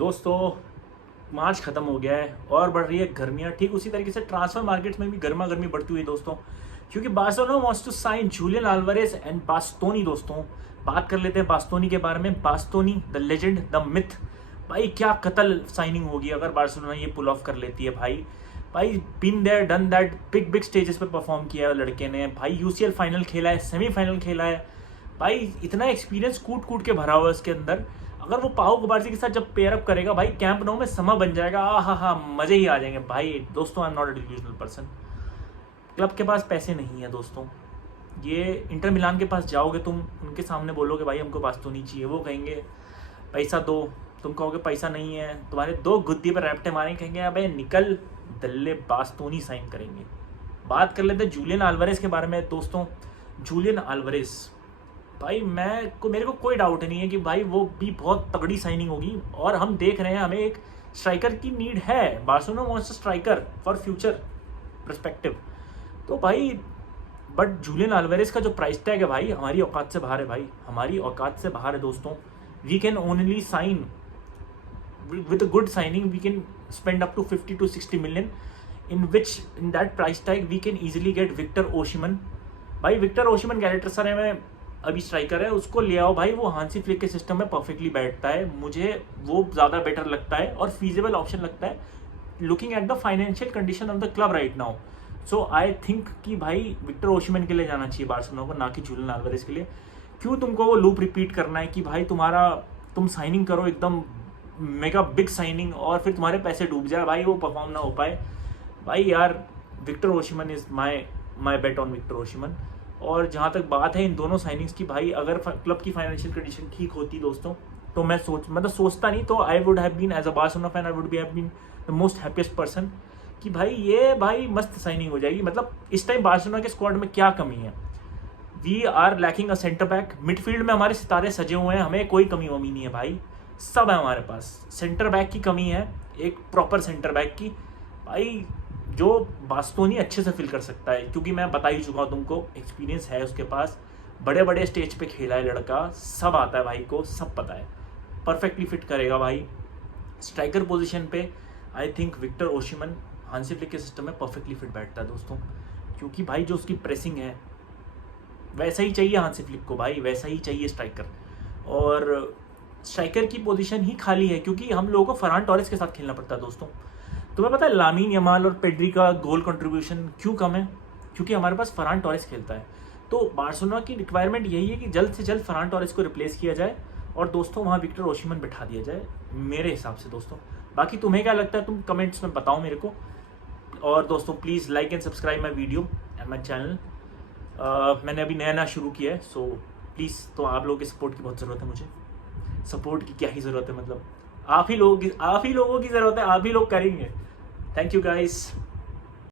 दोस्तों मार्च ख़त्म हो गया है और बढ़ रही है गर्मियाँ। ठीक उसी तरीके से ट्रांसफर मार्केट्स में भी गर्मा गर्मी बढ़ती हुई दोस्तों, क्योंकि Barcelona wants to sign Julian Alvarez and Bastoni. दोस्तों बात कर लेते हैं बास्तोनी के बारे में। Bastoni the legend the myth, भाई क्या कतल साइनिंग होगी अगर बार्सिलोना ये पुल ऑफ कर लेती है। भाई been there done that, big big stages पे परफॉर्म किया है लड़के ने। भाई यूसीएल फाइनल खेला है, सेमीफाइनल खेला है। भाई इतना एक्सपीरियंस कूट कूट के भरा हुआ है उसके अंदर। अगर वो पाओ कुबार्सी के साथ जब पेयर अप करेगा भाई, कैंप नो में समा बन जाएगा। हा मजे ही आ जाएंगे भाई। दोस्तों I am not a delusional person. Club के पास पैसे नहीं है दोस्तों। ये इंटर मिलान के पास जाओगे तुम, उनके सामने बोलोगे भाई हमको बास्तोनी चाहिए, वो कहेंगे पैसा दो। तुम कहोगे पैसा नहीं है, तुम्हारे दो गुद्दी पर रैप्टे मारेंगे, कहेंगे भाई निकल दल्ले, बास्तोनी साइन करेंगे। बात कर लेते हैं जूलियन अल्वारेज के बारे में दोस्तों। जूलियन अल्वारेज भाई मेरे को कोई डाउट नहीं है कि भाई वो भी बहुत तगड़ी साइनिंग होगी। और हम देख रहे हैं हमें एक स्ट्राइकर की नीड है। Barcelona wants a striker for future perspective. तो भाई बट जूलियन अल्वारेज का जो प्राइस टैग है भाई हमारी औकात से बाहर है। भाई हमारी औकात से बाहर है दोस्तों। We can only sign with a good signing, we can spend up to 50 to 60 million, in that price tag we can easily get Victor Osimhen. भाई विक्टर ओशिमन गैलेटरसराय में अभी स्ट्राइकर है, उसको ले आओ भाई। वो हांसी फ्लिक के सिस्टम में परफेक्टली बैठता है। मुझे वो ज़्यादा बेटर लगता है और फीजिबल ऑप्शन लगता है, looking at the financial condition of the club right now. So I think कि भाई विक्टर ओशिमन के लिए जाना चाहिए बार्सिलोना को, ना कि जूलियन अल्वारेज के लिए। क्यों तुमको वो लूप रिपीट करना है कि भाई तुम साइनिंग करो एकदम मेगा बिग साइनिंग और फिर तुम्हारे पैसे डूब जाए, भाई वो परफॉर्म ना हो पाए। भाई यार Victor Osimhen is my bet on Victor Osimhen. और जहाँ तक बात है इन दोनों साइनिंग्स की, भाई अगर क्लब की फाइनेंशियल कंडीशन ठीक होती दोस्तों, तो मैं सोचता नहीं, तो I would have been as a Barcelona fan, I would have been the most happiest person कि भाई मस्त साइनिंग हो जाएगी। मतलब इस टाइम बार्सिलोना के स्क्वाड में क्या कमी है? We are lacking a centre back. Midfield में हमारे सितारे सजे हुए हैं, हमें कोई कमी वमी नहीं है भाई, सब है हमारे पास। सेंटर बैक की कमी है, एक प्रॉपर सेंटर बैक की, भाई जो बास्तोनी अच्छे से फिल कर सकता है। क्योंकि मैं बता ही चुका हूँ तुमको, एक्सपीरियंस है उसके पास, बड़े बड़े स्टेज पे खेला है लड़का, सब आता है भाई को, सब पता है, परफेक्टली फिट करेगा भाई। स्ट्राइकर पोजीशन पे I think Victor Osimhen Hansi Flick के सिस्टम में परफेक्टली फिट बैठता है दोस्तों। क्योंकि भाई जो उसकी प्रेसिंग है वैसा ही चाहिए हांसी फ्लिक को, भाई वैसा ही चाहिए स्ट्राइकर। और स्ट्राइकर की पोजीशन ही खाली है क्योंकि हम लोगों को फरहान टोरेस के साथ खेलना पड़ता है दोस्तों। तुम्हें पता है लामीन यमाल और पेड्री का गोल कंट्रीब्यूशन क्यों कम है? क्योंकि हमारे पास फरहान टोरेस खेलता है। तो बार्सिलोना की रिक्वायरमेंट यही है कि जल्द से जल्द फरहान टोरेस को रिप्लेस किया जाए और दोस्तों वहाँ विक्टर ओशिमन बिठा दिया जाए, मेरे हिसाब से दोस्तों। बाकी तुम्हें क्या लगता है तुम कमेंट्स में बताओ मेरे को। और दोस्तों please like and subscribe my video and my channel. मैंने अभी नया शुरू किया है, सो प्लीज़ तो आप लोगों की सपोर्ट की बहुत ज़रूरत है मुझे। सपोर्ट की क्या ही ज़रूरत है, मतलब आप ही लोगों की ज़रूरत है, आप ही लोग करेंगे। Thank you guys.